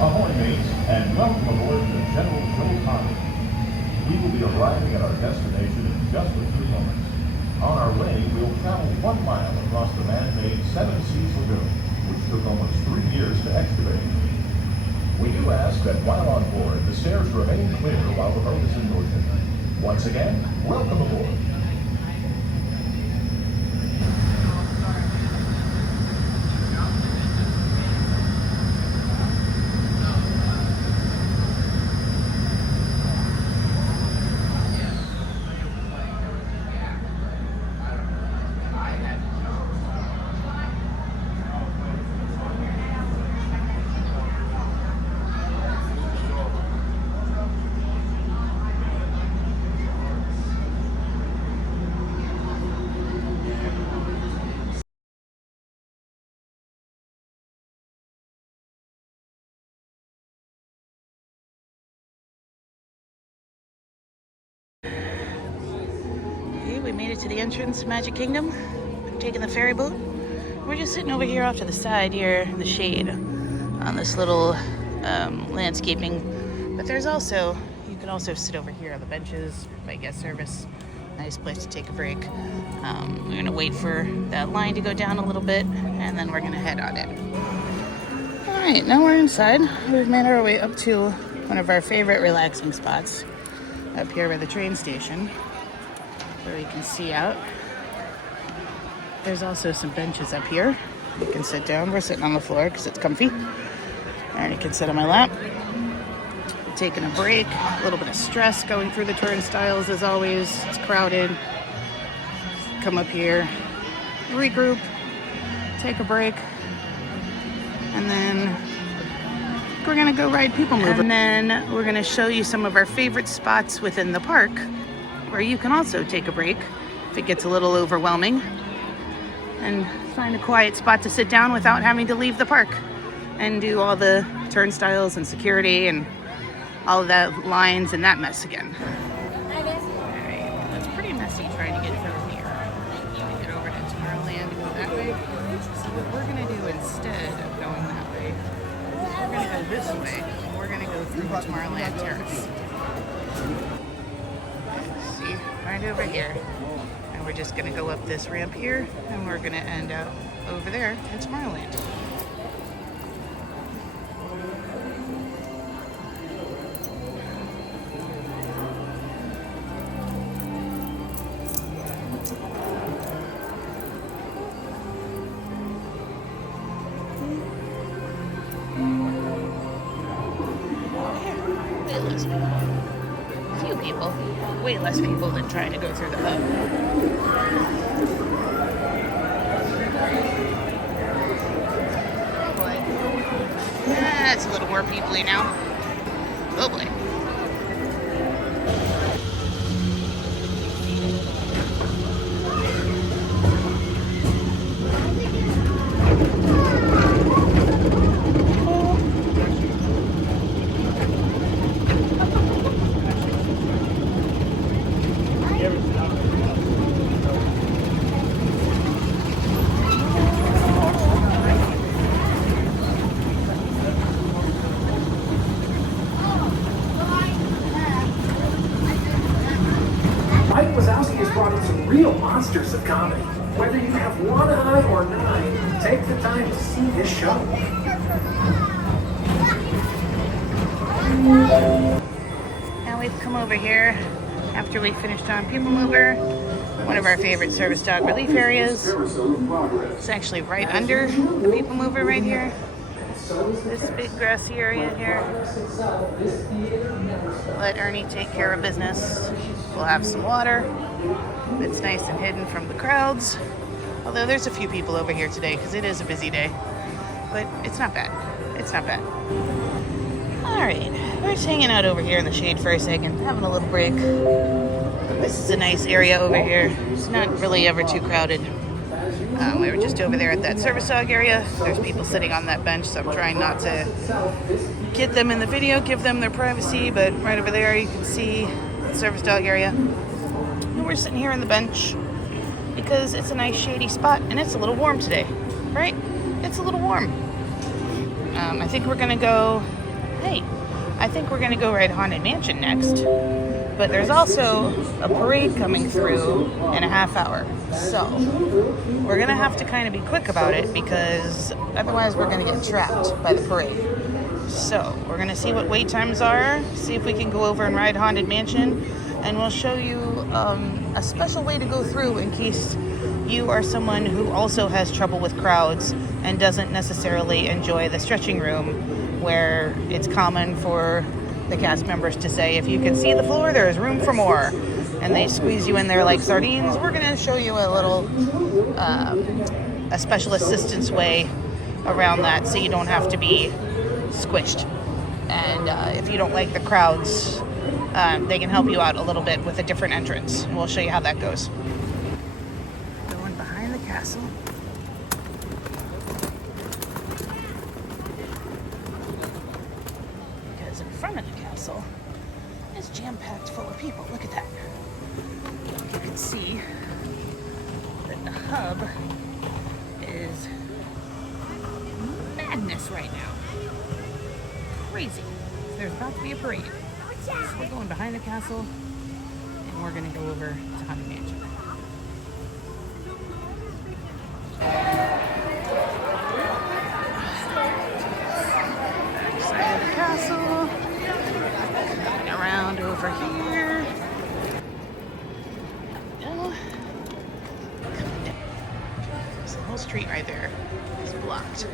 Ahoy, mates, and welcome aboard the General Joe Carter. We will be arriving at our destination in just a few moments. On our way, we'll travel 1 mile across the man-made Seven Seas Lagoon, which took almost 3 years to excavate. We do ask that while on board, the stairs remain clear while the boat is in motion. Once again, welcome aboard. We made it to the entrance, Magic Kingdom. We're taking the ferry boat. We're just sitting over here off to the side here in the shade on this little landscaping. But there's also, you can also sit over here on the benches by guest service. Nice place to take a break. We're gonna wait for that line to go down a little bit and then we're gonna head on in. All right, now we're inside. We've made our way up to one of our favorite relaxing spots up here by the train station, where you can see out. There's also some benches up here. You can sit down. We're sitting on the floor because it's comfy. And you can sit on my lap. We're taking a break. A little bit of stress going through the turnstiles as always. It's crowded. Come up here, regroup, take a break, and then we're gonna go ride People Mover. And then we're gonna show you some of our favorite spots within the park where you can also take a break if it gets a little overwhelming and find a quiet spot to sit down without having to leave the park and do all the turnstiles and security and all of that lines and that mess again. All right, well, it's pretty messy trying to get through here. Get over to Tomorrowland and go that way. So what we're gonna do instead of going that way, we're gonna go this way. We're gonna go through the Tomorrowland Terrace. Right over here, and we're just gonna go up this ramp here and we're gonna end up over there in Tomorrowland. Way less people than trying to go through the hub. Oh boy. That's a little more people-y now. Oh boy. Real monsters of comedy. Whether you have one eye or 9, take the time to see this show. Now we've come over here after we finished on People Mover, one of our favorite service dog relief areas. It's actually right under the People Mover right here. This big grassy area here. Let Ernie take care of business. We'll have some water. It's nice and hidden from the crowds. Although there's a few people over here today because it is a busy day. But it's not bad. It's not bad. Alright, we're just hanging out over here in the shade for a second, having a little break. This is a nice area over here. It's not really ever too crowded. We were just over there at that service dog area. There's people sitting on that bench, so I'm trying not to get them in the video, give them their privacy, but right over there you can see the service dog area. And we're sitting here on the bench because it's a nice shady spot and it's a little warm today, right? It's a little warm. I think we're gonna go Hey, I think we're gonna go ride Haunted Mansion next. But there's also a parade coming through in a half hour. So we're gonna have to kind of be quick about it because otherwise we're gonna get trapped by the parade. So we're gonna see what wait times are, see if we can go over and ride Haunted Mansion, and we'll show you a special way to go through in case you are someone who also has trouble with crowds and doesn't necessarily enjoy the stretching room, where it's common for the cast members to say, if you can see the floor, there's room for more, and they squeeze you in there like sardines. We're going to show you a little a special assistance way around that, so you don't have to be squished. And if you don't like the crowds, they can help you out a little bit with a different entrance. We'll show you how that goes. Going behind the castle. Because in front of the castle is jam-packed full of people. Look at that. You can see that the hub is madness right now. Crazy. There's about to be a parade. So we're going behind the castle, and we're going to go over to Haunted Mansion. Back side of the castle. Coming around over here. Coming down. There's the whole street right there is blocked.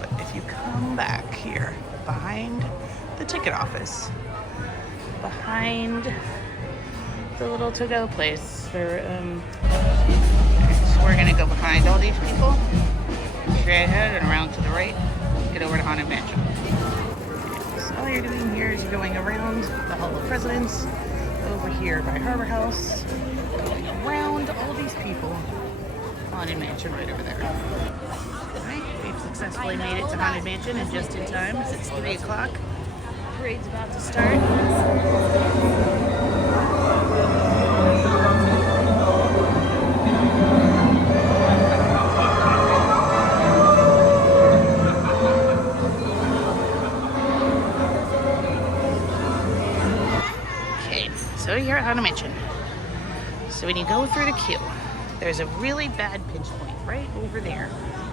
But if you come back here, behind the ticket office, behind the little to-go place, so we're gonna go behind all these people, straight ahead and around to the right, get over to Haunted Mansion. So all you're doing here is going around the Hall of Presidents, over here by Harbor House, going around all these people, Haunted Mansion right over there. Alright, we've successfully made it to Haunted Mansion, and just in time, as it's 3 o'clock. Parade's about to start. Okay, so you're at Haunted Mansion. So when you go through the queue, there's a really bad pinch point right over there,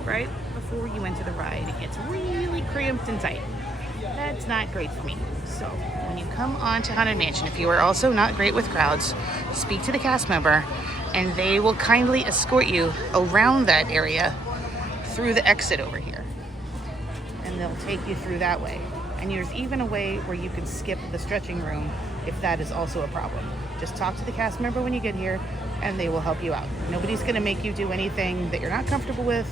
right before you enter the ride. It gets really cramped and tight. That's not great for me. So when you come on to Haunted Mansion, if you are also not great with crowds, speak to the cast member and they will kindly escort you around that area through the exit over here. And they'll take you through that way. And there's even a way where you can skip the stretching room if that is also a problem. Just talk to the cast member when you get here and they will help you out. Nobody's going to make you do anything that you're not comfortable with.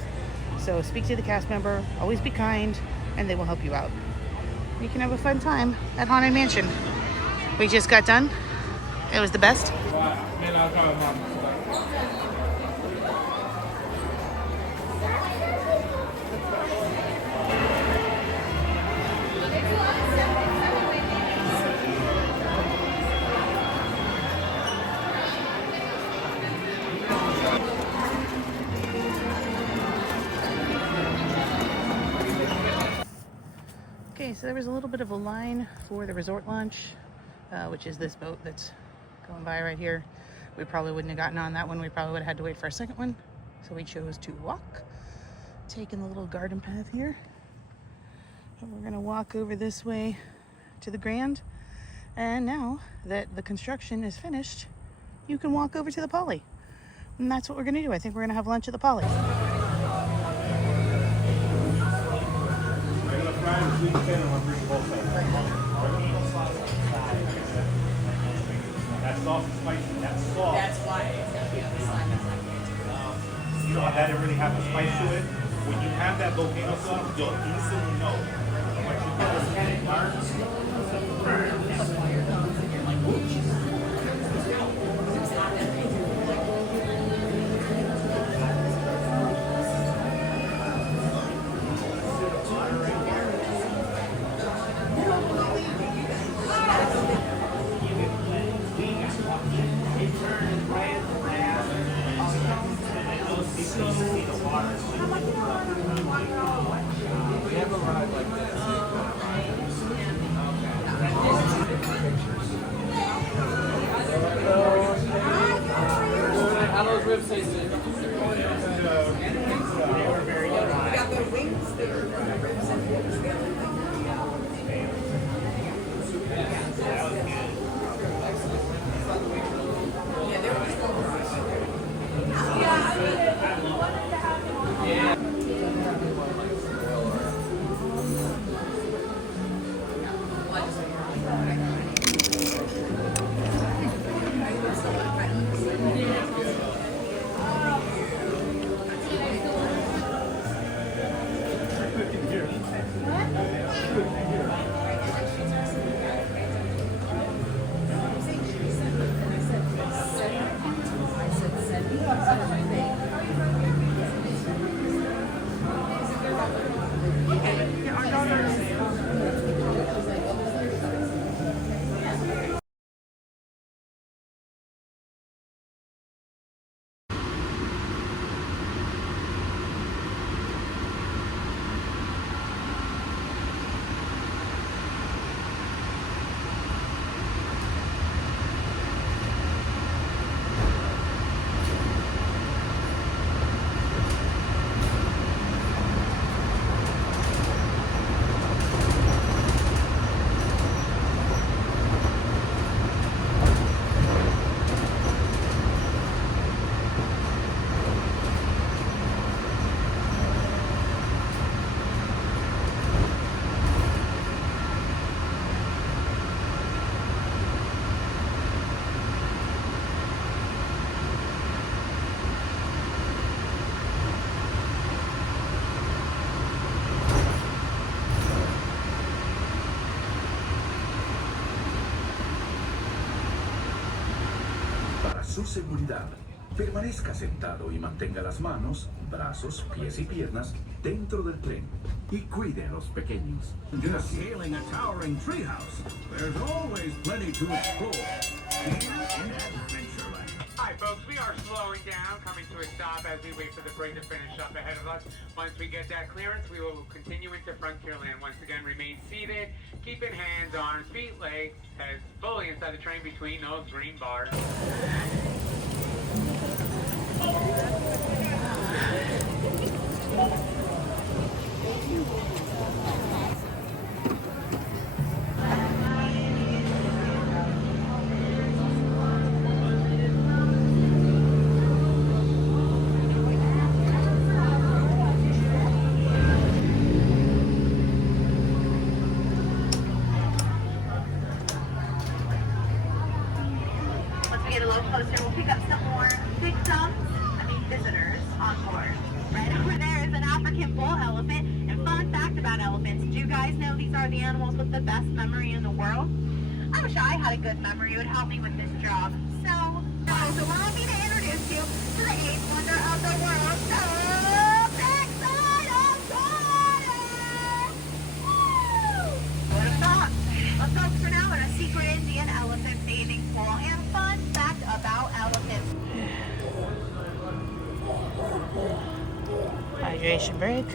So speak to the cast member, always be kind, and they will help you out. You can have a fun time at Haunted Mansion. We just got done. It was the best. Okay, so there was a little bit of a line for the resort launch, which is this boat that's going by right here. We probably wouldn't have gotten on that one. We probably would have had to wait for a second one. So we chose to walk, taking the little garden path here. And we're gonna walk over this way to the Grand. And now that the construction is finished, you can walk over to the Poly. And that's what we're gonna do. I think we're gonna have lunch at the Poly. That sauce is spicy. That's sauce. That's why it's gonna be on the side. You know, that didn't really have the spice to it. When you have that volcano sauce, you'll instantly know. We have a ride like that. su seguridad. Permanezca sentado y mantenga las manos, brazos, pies y piernas dentro del tren. Y cuide a los pequeños. Just scaling a towering treehouse. There's always plenty to explore. Here in Adventureland. Hi folks, we are slowing down, coming to a stop as we wait for the parade to finish up ahead of us. Once we get that clearance, we will continue into Frontierland. Once again, remain seated, keeping hands, arms, feet, legs, heads fully inside the train between those green bars. Once we get a little closer, we'll pick up some more visitors on board. Right over there is an African bull elephant. And fun fact about elephants, do you guys know these are the animals with the best memory in the world? I wish I had a good memory. It would help me with this job. So allow me to introduce you to the eighth wonder of the world. So backside of water! Woo! What a thought. Well, folks, for now, we're in a secret Indian elephant bathing pool. And fun fact about elephants. Hydration break.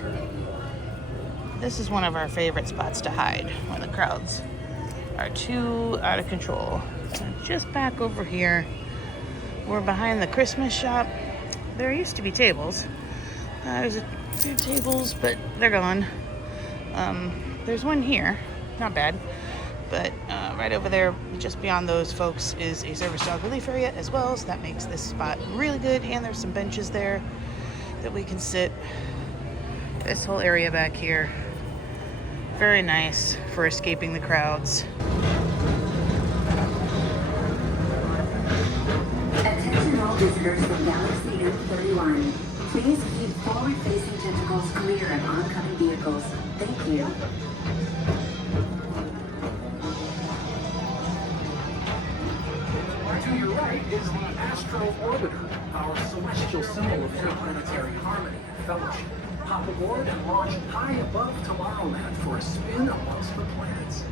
This is one of our favorite spots to hide when the crowds are too out of control. So just back over here, we're behind the Christmas shop. There used to be tables. There's a few tables, but they're gone. There's one here, not bad. But right over there, just beyond those folks, is a service dog relief area as well. So that makes this spot really good. And there's some benches there that we can sit. This whole area back here, very nice for escaping the crowds. Attention all visitors from Galaxy M31. Please keep forward-facing tentacles clear of oncoming vehicles. Thank you. To your right is the Astro Orbiter, our celestial symbol of interplanetary harmony and fellowship. Hop aboard and launch high above Tomorrowland for a spin amongst the planets.